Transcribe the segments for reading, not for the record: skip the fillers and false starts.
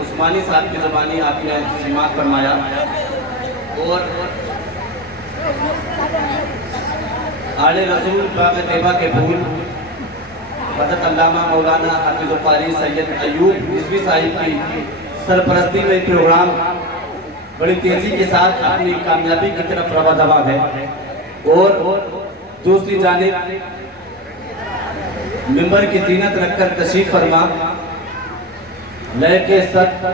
عثمانی صاحب کی زبانی آپ نے سماعت فرمایا، اور آل رسول باغ طیبہ کے پھول حضرت علامہ مولانا حافظ القاری سید ایوب رضوی صاحب کی سرپرستی میں پروگرام بڑی تیزی کے ساتھ اپنی کامیابی کی طرف رواں دواں ہے، اور دوسری جانب ممبر کی زینت رکھ کر تشریف فرما لے کے ساتھ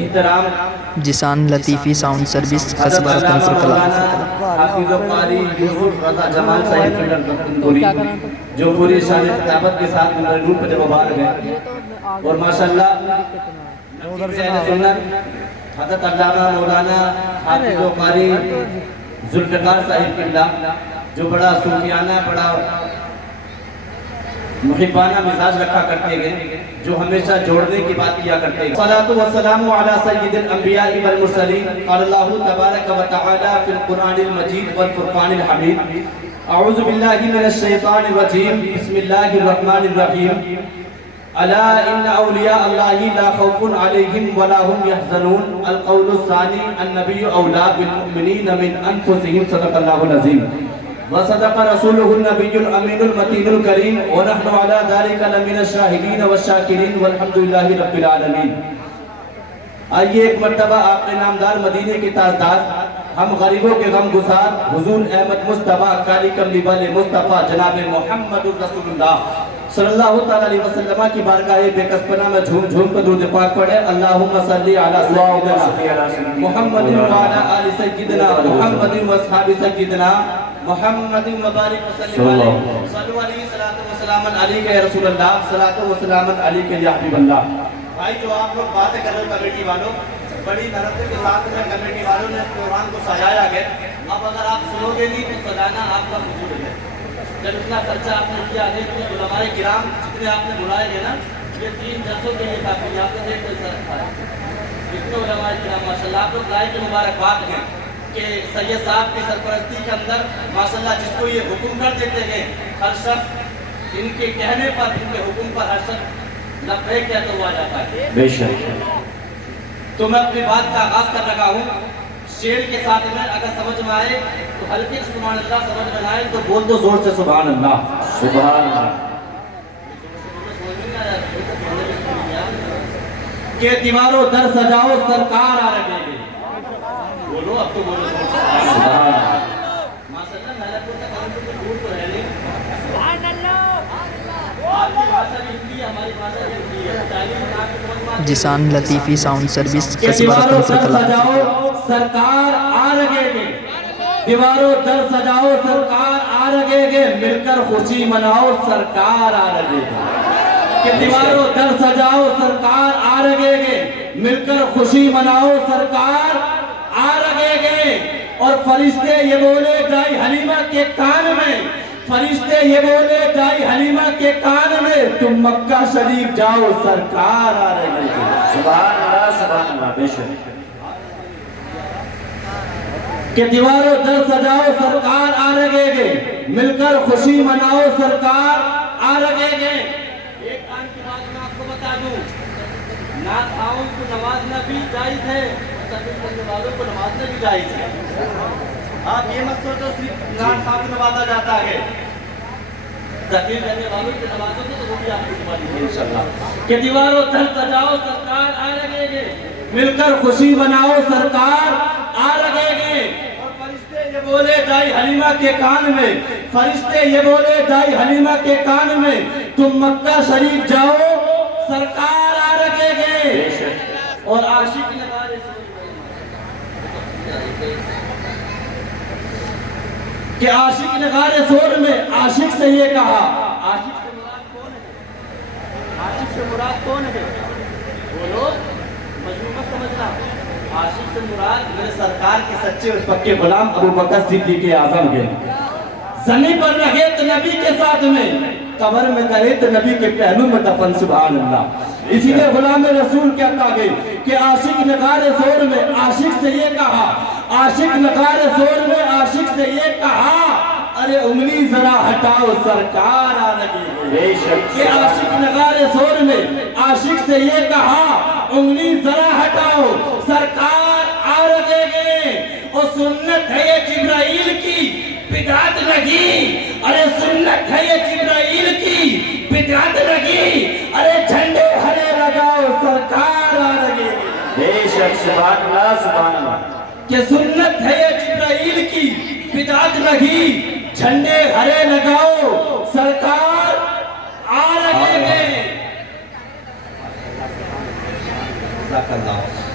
احترام جسان لطیفی ساؤنڈ سروس قصبہ رتن پور کلا حافظ القاری یوسف رضا جمال صاحب کی لڑکتنگوری جو پوری شان خطابت کے ساتھ مندرگون پر مبارک ہے، اور ماشاءاللہ اہل سنت حضرت علامہ مولانا حافظ القاری ذوالفقار صاحب قبلہ جو بڑا صوفیانہ بڑا محبانہ مزاج رکھا کرتے گئے، جو ہمیشہ جوڑنے کی بات کیا کرتے گئے۔ صلاۃ والسلام علی سید الانبیاء والمرسلین، قال اللہ تبارک و تعالی فی القرآن المجید والفرقان الحمید، اعوذ باللہ من الشیطان الرجیم، بسم اللہ الرحمن الرحیم، الا ان اولیاء اللہ لا خوف علیہم ولا هم يحزنون، القول الثانی النبی اولا بالمؤمنین من انفسهم، صدق اللہ العظیم وصدق رسوله النبی الامین المتین الکریم، ونحن على ذلك لمن الشاہدین والشاکرین والحمد للہ رب العالمین۔ آئیے ایک مرتبہ آپ کے نامدار مدینے کے تاجدار، ہم غریبوں کے غم گسار حضور احمد مصطفیٰ کالی کملی والے مصطفیٰ جناب محمد رسول اللہ صلی اللہ تعالیٰ علیہ وسلم کی بارگاہ بے کس پناہ میں جھوم جھوم کر درود پاک پڑھے، اللہم صلی علی سیدنا محمد وعلی آل سیدنا محمد واصحاب سیدنا محمد مبارک وسلم علیہ، صلو علیہ صلاۃ و سلام علیک یا رسول اللہ، صلاۃ و سلام علیک یا حبیب اللہ۔ بھائی جو آپ لوگ باتیں کر رہے کمیٹی والوں، بڑی نرمی کے ساتھ میں کمیٹی والوں نے قرآن کو سجایا گیا، اب اگر آپ سنو گے نہیں تو سجانا آپ کا حضور ہے۔ جب اتنا خرچہ آپ نے کیا ہے کہ علماء کرام جتنے آپ نے بلائے گئے نا، یہ 3 جلسوں کے لیے کافی، آپ نے 1 جلسہ رکھا ہے، اتنے علماء کرام ماشاءاللہ آپ لوگ لائے کے مبارکباد ہیں کہ سید صاحب کی سرپرستی کے اندر ماشاءاللہ جس کو یہ حکم کر دیتے ہیں، ہر شخص ان کے کہنے پر، ان کے حکم پر ہر شخص لبیک کہتا ہوا جاتا ہے۔ بے شک تو میں اپنی بات کا آغاز کر رہا ہوں شعر کے ساتھ میں، اگر سمجھ میں آئے تو ہلکے سبحان اللہ، سمجھ میں آئے تو بول دو زور سے سبحان اللہ، سبحان اللہ۔ کہ دیواروں در سجاؤ سرکار آ رہے گے، بولو اب تو بولو سبحان اللہ۔ ماشاءاللہ میں نے پوچھا کہ ہم دور تو رہ لیں، سبحان اللہ، آپ کی بھاشا بھی ہندی ہے، ہماری بھاشا بھی ہندی ہے، تعلیم آپ کی سمجھ میں جسان لطیفی ساؤنڈ سروس کہ قصبہ دیواروں رتن پور در کلا سجاؤ سرکار آ رہے گے، دیواروں در سجاؤ سرکار آ رہے گے، مل کر خوشی مناؤ سرکار آ رہے گے۔ کہ دیواروں در سجاؤ سرکار آ رہے گے، مل کر خوشی مناؤ سرکار آ رہے گے۔ اور فرشتے یہ بولے دائی حلیمہ کے کان میں، فرشتے یہ بولے دائی حلیمہ کے کان میں، تم مکہ شریف جاؤ سرکار آ رہے گے۔ سبحان اللہ، سبحان اللہ، بے شک کہ دیواروں در سجاؤ سرکار آ رہے گے، مل کر خوشی مناؤ سرکار آ رہے گے۔ ایک کام کی بات میں آپ کو بتا دوں، نعت خواہوں کو نوازنا بھی جائز ہے، تقریر کرنے والوں کو نوازنا بھی جائز ہے۔ آپ یہ مت سوچو صرف نعت خواہ کو نوازا جاتا ہے، تقریر کرنے والوں کو نوازو گے تو وہ بھی آپ کو نوازیں گے انشاءاللہ۔ کہ دیواروں در سجاؤ سرکار آ رہے گے، مل کر خوشی مناؤ سرکار آ رہے گے۔ اور فرشتے یہ بولے دائی حلیمہ کے کان میں، فرشتے یہ بولے دائی حلیمہ کے کان میں، تم مکہ شریف جاؤ سرکار آ رہے گے۔ اور عاشق نگارے کہ عاشق نگارے زور میں عاشق سے یہ کہا، عاشق سے مراد کون ہے؟ عاشق سے مراد کون ہے؟ بولو، مجموعہ سمجھنا۔ عاشق سے مراد میرے سرکار کے سچے اور پکے غلام ابو بکر صدیق اعظم کے، زمین پر رہے تو نبی کے ساتھ میں، قبر میں کرے تو نبی کے پہلو میں دفن، سبحان اللہ۔ اسی لئے غلام رسول کہتا گئے کہ عاشق نگار زور میں عاشق سے یہ کہا، عاشق نگار زور میں عاشق سے یہ کہا، ارے انگلی ذرا ہٹاؤ سرکار آ رہی ہے۔ کہ عاشق نگار زور میں عاشق سے یہ کہا، انگلی ذرا ہٹاؤ، سرکار آ رہے گئے، اور سنت ہے یہ جبرائیل کی بدعت لگی، ارے سنت ہے یہ جبرائیل کی بدعت لگی، ارے جھنڈے ہرے لگاؤ، سرکار آ رہے گئے۔ بے شک، سبحان اللہ سبحان اللہ، کہ سنت ہے یہ جبرائیل کی بدعت لگی، جھنڈے ہرے لگاؤ، سرکار آ رہے ہیں۔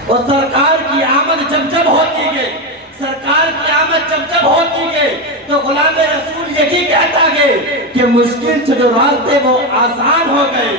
اور سرکار کی آمد جب جب ہوتی گئی، سرکار کی آمد جب جب ہوتی گئی، تو غلام رسول یہی کہتا گئے کہ مشکل سے جو راستے وہ آسان ہو گئے،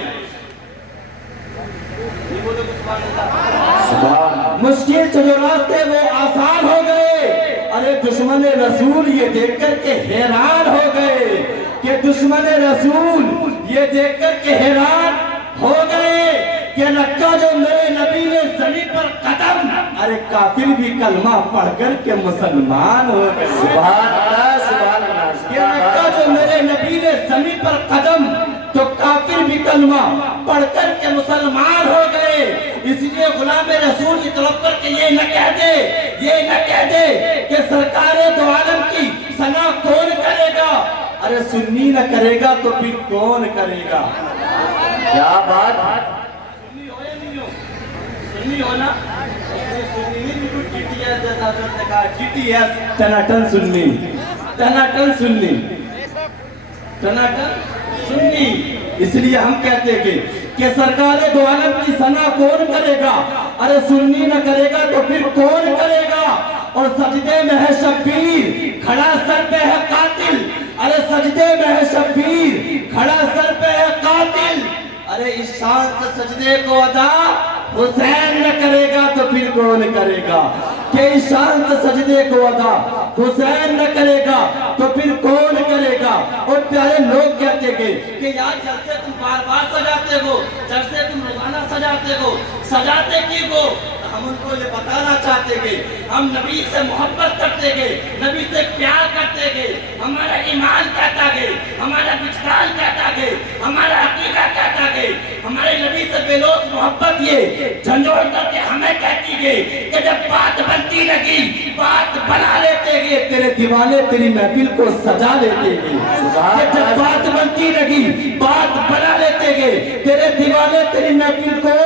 مشکل سے جو راستے وہ آسان ہو گئے۔ ارے دشمن رسول یہ دیکھ کر کے حیران ہو گئے، کہ دشمن رسول یہ دیکھ کر کے حیران ہو گئے کہ لگتا جو میرے نبی نے زمین پر قدم، ارے کافر بھی کلمہ پڑھ کر کے مسلمان ہو گئے۔ سبحان اللہ سبحان اللہ، کہ لگتا جو میرے نبی نے زمین پر قدم، تو کافر بھی کلمہ پڑھ کر کے مسلمان ہو گئے۔ اس لیے غلام رسول کی طرف کر کے یہ نہ کہہ دے، یہ نہ کہہ دے کہ سرکار دو عالم کی ثنا کون کرے گا، ارے سنی نہ کرے گا تو پھر کون کرے گا؟ کیا بات، سنی ہو یا نہیں ہو؟ سنی ہو نا؟ سنی نہیں بالکل ٹی ٹی ایس جیسا حضرت نے کہا، ٹی ٹی ایس ٹناٹن سنی، ٹناٹن سنی، ٹناٹن سنی۔ اس لیے ہم کہتے ہیں کہ سرکار دو عالم کی ثنا کون کرے گا، ارے سنی نہ کرے گا تو پھر کون کرے گا؟ اور سجدے میں ہے شبیر، کھڑا سر پہ ہے قاتل، ارے سجدے میں ہے شبیر، کھڑا سر پہ ہے قاتل، ارے اس شان سے سجدے کو ادا حسین نہ کرے گا تو پھر کون کرے گا؟ کہ اس شان سے سجدے کو ادا حسین نہ کرے گا تو پھر کون کرے گا؟ اور پیارے لوگ کہتے گئے کہ یار جلسے تم بار بار سجاتے ہو، جلسے تم روزانہ سجاتے ہو، سجاتے کی ہو؟ ہم ان کو یہ بتانا چاہتے گئے، ہم نبی سے محبت کرتے گئے، نبی سے پیار کرتے گئے، ہمارا ایمان کہتا گئے، ہمارا وجدان کہتا گئے، ہمارا عقیدہ کہتا گئے، ہمارے نبی سے بے لوث محبت یہ جھنجھوڑ کر کے ہمیں کہتی گئے کہ جب بات بنتی لگی، بات بنا لیتے گئے، تیرے دیوانے تیری محفل کو سجا لیتے گئے، کہ جب بات بنتی لگی، بات بنا لیتے گئے، تیرے دیوانے تیری محفل کو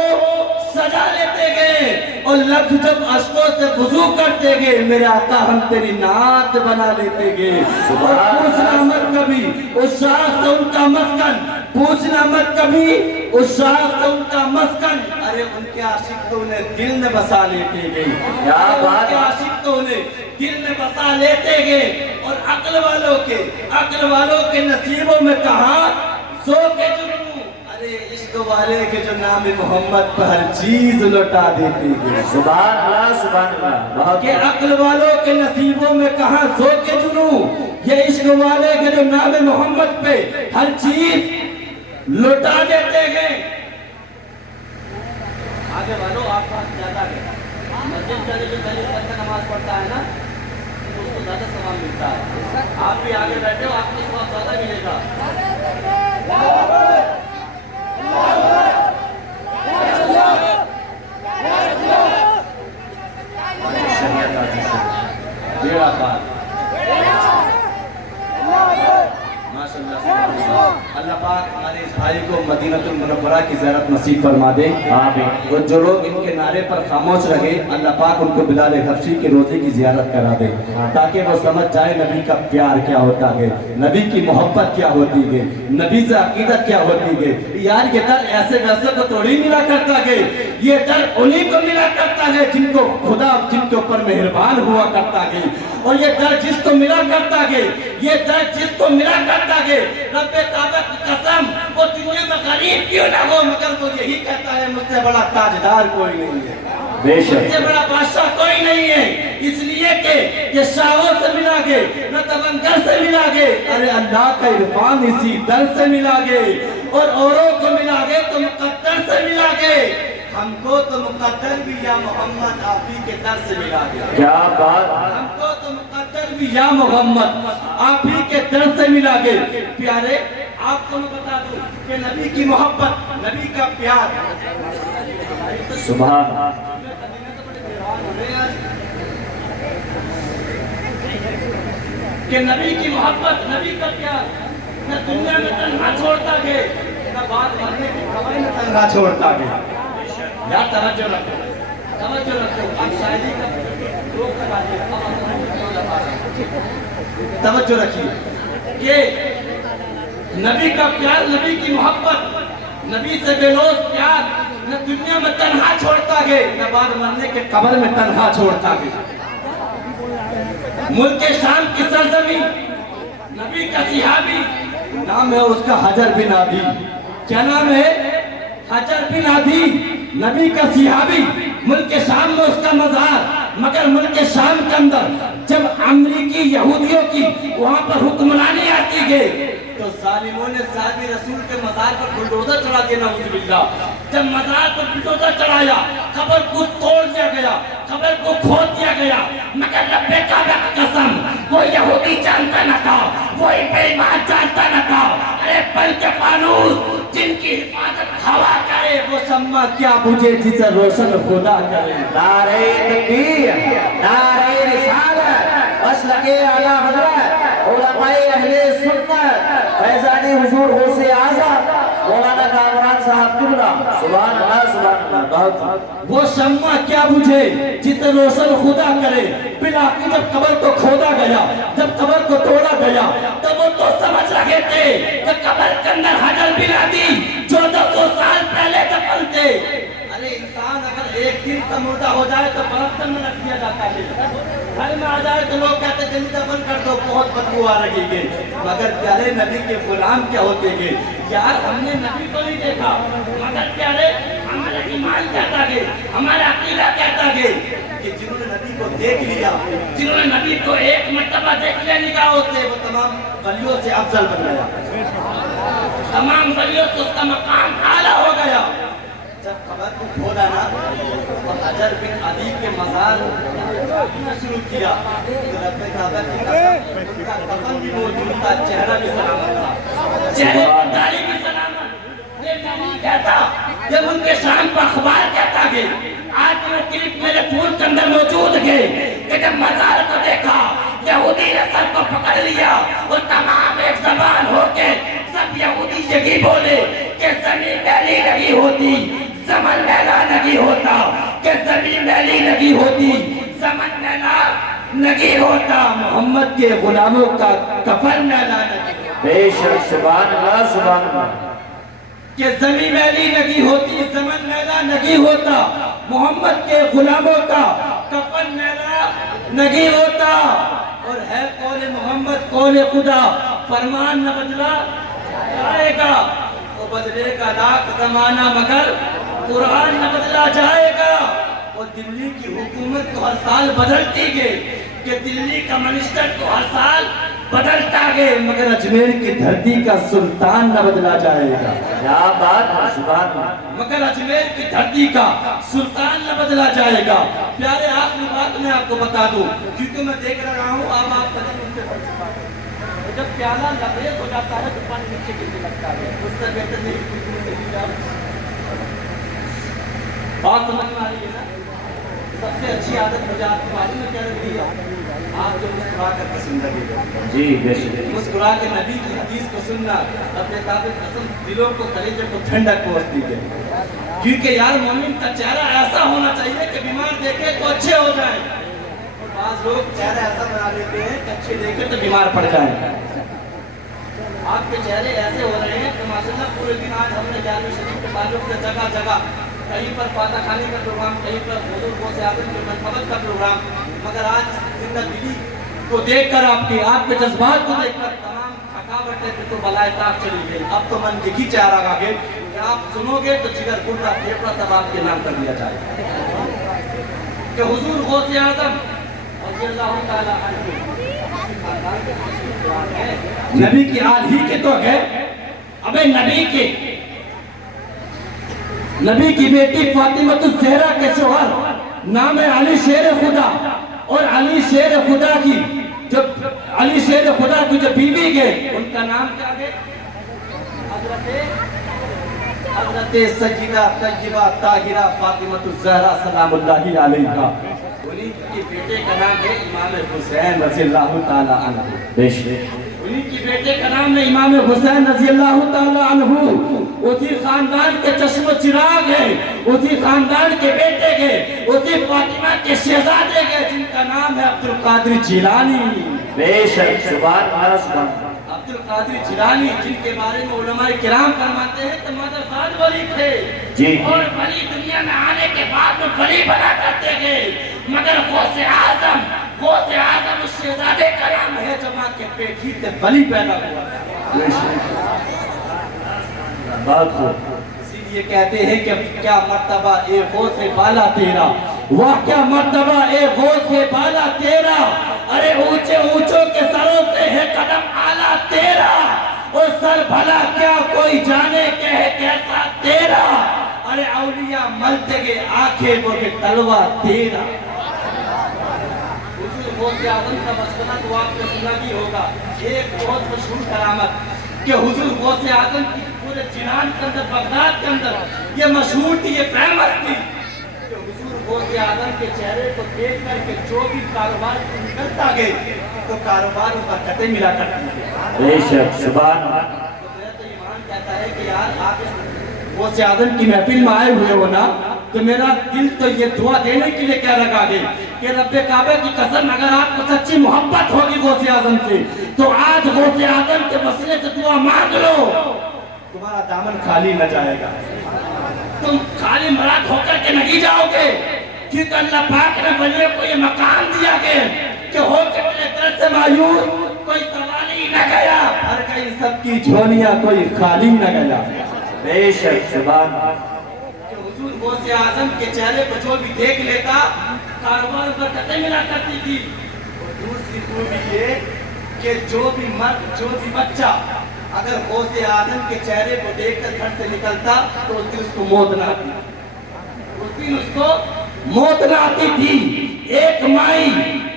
سجا لیتے گئے، اور لفظ جب اشکوں سے وضو کرتے گئے، میرے آقا ہم تیری نعت بنا لیتے گئے۔ اور پوچھنا مت کبھی اس شاخ سے ان کا مسکن، پوچھنا مت کبھی اس شاخ سے ان کا مسکن، ارے ان کے عاشق تو انہیں دل میں بسا لیتے گئے، ان کے عاشق تو انہیں دل میں بسا لیتے گئے۔ اور عقل والوں کے نصیبوں میں کہاں سو کے جنوں، ارے عشق والے کے جو نام محمد پر ہر چیز لوٹا دیتے گئے۔ سبحان اللہ سبحان اللہ، بہت کہ عقل والوں کے نصیبوں میں کہاں سو کے جنوں، یہ عشق والے کے جو نام محمد پہ ہر چیز لوٹا دیتے گئے۔ آگے والوں آپ بات زیادہ ہے، مسجد چلے جو پہلے وقت کا نماز پڑھتا ہے نا، اس کو زیادہ ثواب ملتا ہے۔ آپ بھی آگے بیٹھے ہو، آپ کو ثواب زیادہ ملے گا۔ میرا بات اللہ پاک ہمارے اس بھائی کو مدینہ المنورہ کی زیارت نصیب فرما دے، آمین۔ اور جو لوگ ان کے نعرے پر خاموش رہے، اللہ پاک ان کو بلال حبشی کے روزے کی زیارت کرا دے، تاکہ وہ سمجھ جائے نبی کا پیار کیا ہوتا ہے، نبی کی محبت کیا ہوتی ہے، نبی سے عقیدت کیا ہوتی ہے۔ یار یہ در ایسے ویسے کو تھوڑی ملا کرتا ہے، یہ در انہی کو ملا کرتا ہے جن کو خدا جن کے اوپر مہربان ہوا کرتا ہے۔ اور یہ در جس کو ملا کرتا ہے، یہ در جس کو ملا کرتا ہے، رب کعبہ کی قسم وہ دنیا میں غریب کیوں نہ ہو، مگر وہ یہی کہتا ہے مجھ سے بڑا تاجدار کوئی نہیں ہے، بے شک، مجھ سے بڑا بادشاہ کوئی نہیں ہے۔ اس لیے کہ یہ شاہوں سے ملا گے، نہ تبنگر سے ملا گے، ارے اللہ کا عرفان اسی در سے ملا گے، اور اوروں کو ملا گے تو مقدر سے ملا گے، ہم کو تو مقدر بھی یا محمد آپ ہی کے در سے ملا گے۔ کیا بات، ہم کو تو مقدر بھی یا محمد آپ ہی کے در سے ملا گے۔ پیارے آپ کو میں بتا دوں کہ نبی کی محبت، نبی کا پیار، سبحان کہ نبی کی محبت، نبی کا پیار نہ دنیا میں تنہا چھوڑتا گئے، نہ بعد مرنے کی خبر میں تنہا چھوڑتا گئے. یار توجہ رکھو، توجہ رکھو. اب شاعری کا روک لگا دیں، توجہ رکھیے کہ نبی کا پیار، نبی کی محبت، نبی سے بے لوث پیار نہ دنیا میں تنہا چھوڑتا گئے، نہ بعد مرنے کے قبر میں تنہا چھوڑتا گئے. ملک شام کی سرزمین، نبی کا صحابی، نام ہے اس کا حجر بن عدی. کیا نام ہے؟ حجر بن عدی، نبی کا صحابی. ملک شام میں اس کا مزار، مگر ملک شام کے اندر جب امریکی یہودیوں کی وہاں پر حکمرانی آتی گئی تو ظالموں نے صحابی رسول کے مزار پر بلڈوزر چڑھا دیا، نعوذ باللہ. جب مزار پر بلڈوزر چڑھایا، قبر کو توڑ دیا گیا، قبر کو کھود دیا گیا، مگر رب کعبہ کی قسم وہ یہودی جانتا نہ تھا، وہ بے ایمان جانتا نہ تھا. ارے بلکہ فانوس جن کی حفاظت ہوا کرے، وہ شمع کیا بجھے جسے روشن خدا کرے. نعرہ تکبیر، نعرہ رسالت، مسلک اعلیٰ حضرت علماء اہل سنت فیضانی حضور غوث اعظم مولانا کامران صاحب قبلہ. سبحان اللہ، سبحان اللہ. بہت وہ شمع کیا بجھے جسے روشن خدا کرے. بالآخر جب قبر کو کھودا گیا، جب قبر کو توڑا گیا، تو وہ تو سمجھ رہے تھے کہ قبر کے اندر حجر بن عدی 1400 سال پہلے دفن تھے. ارے انسان اگر ایک دن کا مردہ ہو جائے تو برتن میں رکھ دیا جاتا ہے، گھر میں آ جائے تو لوگ کہتے ہیں جلدی دفن کر دو، بہت بدبو آ رہی ہے. مگر پیارے نبی کے غلام کیا ہوتے گے؟ یار ہم نے نبی کو نہیں دیکھا، مگر پیارے ہمارا ایمان کہتا گئے، ہمارا عقیدہ کہتا گئے کہ جنہوں نے نبی کو دیکھ لیا، جنہوں نے نبی کو ایک مرتبہ دیکھ لیا نگاہوں سے، وہ تمام ولیوں سے افضل بن گیا، تمام ولیوں سے اس کا مقام اعلیٰ ہو گیا. جب قبر کو کھودا نا تو حجر بن عدی کے مزار کھودنا شروع کیا تو رب کعبہ کی قسم ان کا قسم بھی موجود تھا، چہرہ بھی سلامت تھا، چہرے کی داڑھی بھی سلامت. یہ نہیں کہتا، جب ان کے شان پر اخبار کہتا گئے. آج میں کلپ میرے فون کے اندر موجود گئے کہ جب مزار کو دیکھا یہودی نے سر کو پکڑ لیا اور تمام ایک زبان ہو کے سب یہودی یہی بولے کہ زمین میلی نہیں ہوتی، زمن میلا نہیں ہوتا، کہ زمین میلی نہیں ہوتی، زمن میلا نہیں ہوتا، محمد کے غلاموں کا کفن میلا نہیں ہوتا. بے شک. سبحان اللہ، سبحان اللہ. کہ زمین میلی نہیں ہوتی، زمن میلا نہیں ہوتا، محمد کے غلاموں کا کفن میلا نہیں ہوتا. اور ہے قول محمد قول خدا، فرمان نہ بدلا جائے گا، وہ بدلے گا لاکھ زمانہ مگر قرآن نہ بدلا جائے گا. اور دلی کی حکومت تو ہر سال بدلتی گئی، کہ دلی کا منسٹر تو ہر سال بدلتا گئے، مگر اجمیر کی دھرتی کا سلطان نہ بدلا جائے گا. کیا بات ہے، سبحان اللہ. مگر اجمیر کی دھرتی کا سلطان نہ بدلا جائے گا. پیارے آخری بات میں آپ کو بتا دوں، کیونکہ میں دیکھ رہا ہوں اب آپ قدم ان سے پڑھ چکا ہے. جب پیالہ لبریز ہو جاتا ہے تو پانی نیچے گرنے لگتا ہے، اس سے بہتر نہیں. بات سمجھ میں آ رہی ہے نا؟ سب سے اچھی عادت مجھے آپ کی معلوم ہے کیا لگی ہے؟ آپ جو مسکرا کر کے سن رہے ہیں. جی بے شک. مسکرا کے نبی کی حدیث کو سننا اپنے کعبے قسم دلوں کو، کلیجے کو ٹھنڈک پہنچتی ہے. کیونکہ یار مومن کا چہرہ ایسا ہونا چاہیے کہ بیمار دیکھے تو اچھے ہو جائیں. اور بعض لوگ چہرہ ایسا بنا لیتے ہیں کہ اچھے دیکھے تو بیمار پڑ جائیں. آپ کے چہرے ایسے ہو رہے ہیں کہ ماشاءاللہ پورے دن آج ہم نے جامع شریف کے تعلق سے جگہ جگہ کہیں پر فاتح خانی کا پروگرام، کہیں پر حضور غوث اعظم کے منقبت کا پروگرام، مگر آج زندہ دلی کو دیکھ کر آپ کے جذبات کو دیکھ کر تمام تھکاوٹیں پہ تو بلائے طاق چلی گئی. اب تو من دکھی چہرہ آگے کہ آپ سنو گے تو جگر گردہ پھیپڑا سب آپ کے نام کر دیا جائے کہ حضور غوث اعظم رضی اللہ تعالیٰ عنہ نبی کی آل ہی کے تو ہے. ابے نبی کی بیٹی فاطمہ الزہرا کے شوہر نام ہے علی شیر خدا، اور علی شیر خدا کی جو بیوی گئے ان کا نام کیا ہے؟ حضرت سیدہ طیبہ طاہرہ فاطمۃ الزہرا سلام اللہ علیہا، انہی کے بیٹے کا نام ہے امام حسین رضی اللہ تعالی عنہ۔ انہی کے بیٹے کا نام ہے امام حسین رضی اللہ تعالی عنہ۔ اسی خاندان کے چشم و چراغ ہیں، اسی خاندان کے بیٹے گئے، اسی فاطمہ کے شہزادے گئے جن کا نام ہے عبد القادر جیلانی۔ بے شک، سبحان اللہ، سبحان اللہ۔ عبد القادر جیلانی جن کے بارے میں علماء کرام فرماتے ہیں کہ مدرسات ولی تھے جی اور ولی دنیا میں آنے کے بعد میں ولی بنا کرتے گئے، مگر غوث اعظم اس شہزادے کا نام ہے جو ماں کے پیٹ ہی سے ولی پیدا ہوا بات ہو۔ اسی لیے کہتے ہیں کہ کیا مرتبہ اے غوث بالا تیرا، واہ کیا مرتبہ اے غوث بالا تیرا، ارے اونچے اونچوں کے سروں سے ہے قدم اعلیٰ تیرا، اور سر بھلا کیا کوئی جانے کہ ہے کیسا تیرا، ارے اولیاء ملتے گے آنکھیں وہ کہ تلوہ تیرا۔ حضور غوث اعظم کا مسئلہ تو آپ نے سنا بھی ہوگا، ایک بہت مشہور کرامت کہ حضور غوث اعظم کی پورے جنان کے اندر، بغداد کے اندر یہ مشہور تھی، یہ فیمس تھی کہ حضور غوث اعظم کے چہرے کو دیکھ کر کے جو بھی کاروبار نکلتا گئے تو کاروبار پر کٹے ملا کرتی ہے۔ بے شک، سبحان اللہ۔ تو میرا تو ایمان کہتا ہے کہ یار آپ غوث اعظم کی محفل میں آئے ہوئے ہو نا، تو میرا دل تو یہ دعا دینے کے لیے کیا لگا گئے کہ رب کعبہ کی قسم اگر آپ کو سچی محبت ہوگی غوث اعظم سے تو آج غوث اعظم کے وسیلے سے دعا مانگ لو، تمہارا دامن خالی نہ جائے گا، تم خالی مراد ہو کر کے نہیں جاؤ گے، کیونکہ اللہ پاک نے ولیوں کو یہ مقام دیا گیا کہ ہو کے میرے در سے مایوس کوئی سوال ہی نہ گیا، ہر کہیں سب کی جھولیاں کوئی خالی نہ گیا۔ بے شک، سبحان اللہ۔ کہ حضور غوث اعظم کے چہرے کو جو بھی دیکھ لیتا کاروبار پر قطع ملا کرتی تھی۔ اور دوسری خوبی یہ کہ جو بھی مرد، جو بھی بچہ اگر غوث اعظم کے چہرے کو دیکھ کر گھر سے نکلتا تو اس دن اس کو موت نہ آتی، اس دن اس کو موت نہ آتی تھی۔ ایک مائی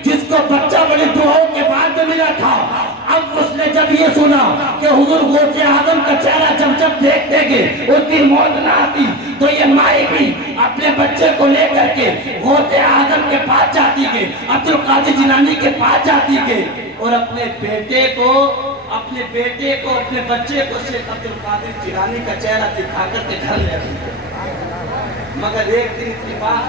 جس کو بچہ بڑی دعاؤں کے بعد میں ملا تھا، اب اس نے جب یہ سنا کہ حضور غوث اعظم کا چہرہ جب دیکھتے گے اس دن موت نہ آتی، تو یہ مائی بھی اپنے بچے کو لے کر کے غوث اعظم کے پاس جاتی گئے، عبد القادر جیلانی کے پاس جاتی گئے اور اپنے بچے کو اپنے بچے کو شیخ عبد القادر جیلانی کا چہرہ دکھا کر کے گھر لے آتی ہے۔ مگر ایک دن اتفاق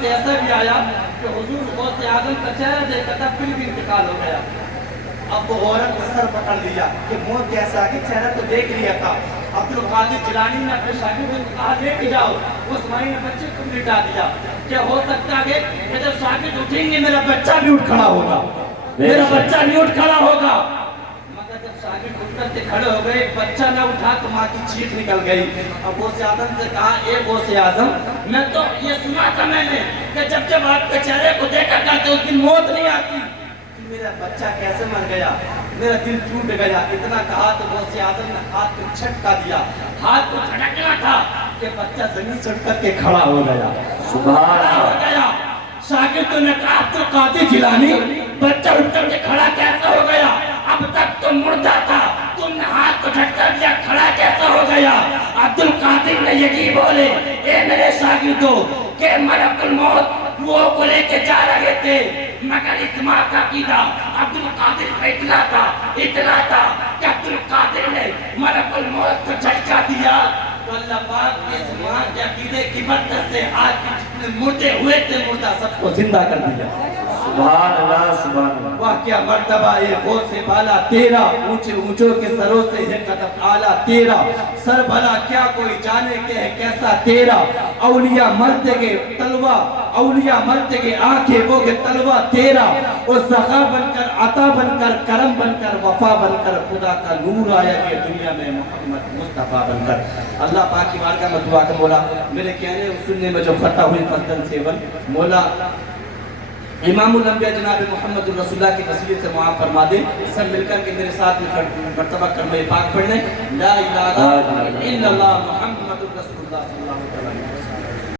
سے ایسا بھی آیا کہ حضور غوث اعظم کا چہرہ دیکھ کر پھر بھی انتقال ہو گیا۔ اب وہ عورت نے سر پکڑ لیا کہ موت کیسا کہ چہرہ تو دیکھ لیا تھا۔ عبد القادر جیلانی نے اپنے شاگردوں کو کہا لے کے جاؤ، اس مائی نے بچے کو لٹا دیا کہ ہو سکتا ہے کہ جب شاگرد اٹھیں گے میرا بچہ بھی اٹھ کھڑا ہوگا، میرا بچہ بھی اٹھ کھڑا ہوگا۔ مگر جب شاگرد اٹھ کر کے کھڑے ہو گئے، بچہ نہ اٹھا تو ماں کی چیخ نکل گئی۔ اب غوث اعظم سے کہا اے غوث اعظم، میں تو یہ سنا تھا میں نے کہ جب آپ کے چہرے کو دیکھا کرتے اس دن موت نہیں آتی، میرا بچہ کیسے مر گیا، میرا دل ٹوٹ گیا۔ اتنا کہا تو غوث اعظم نے ہاتھ کو جھٹکا دیا، ہاتھ کو جھٹکنا تھا کہ بچہ زمین سے اٹھ کر کے کھڑا ہو گیا، سبحان ہو اللہ۔ گیا۔ شاگردوں نے کہا عبد القادر جیلانی بچہ اٹھ کر کے کھڑا کیسا ہو گیا، اب تک تو مردہ تھا، تم نے ہاتھ کو جھٹکا دیا، کھڑا کیسا ہو گیا؟ عبد القادر نے یہی بولے اے میرے شاگردوں کہ ملک الموت وہ کو لے کے جا رہے تھے، مگر اس ماں کا عقیدہ عبد القادر کا اتنا تھا کہ عبد القادر نے ملک الموت کو جھٹکا دیا تو اللہ پاک اس ماں کے عقیدے کی برکت سے آج جتنے مردے ہوئے تھے مردہ سب کو زندہ کر دیا۔ سبحان اللہ، سبحان اللہ۔ واہ کیا مرتبہ ہے غوث بالا تیرا، اونچے اونچوں کے سروں سے ہے قدم اعلیٰ تیرا، سر بھلا کیا کوئی جانے کہ ہے کیسا تیرا، اولیاء مرتے گے تلوہ، اولیاء مرتے گے آنکھیں وہ کہ تلوہ تیرا، اور سخا بن کر عطا بن کر کرم بن کر وفا بن کر خدا کا نور آیا کہ دنیا میں محمد مصطفیٰ بن کر۔ اللہ پاک کی بارگاہ میں دعا کر مولا میرے کہنے اور سننے میں جو خطا ہوئی فضل سے مولا امام الانبیاء جناب محمد الرسول اللہ کی وسیلے سے معاف فرما دے۔ سب مل کر کے میرے ساتھ میں مرتبہ کلمہ پاک پڑھ لیں، لا الہ الا اللہ محمد الرسول اللہ صلی اللہ علیہ وسلم۔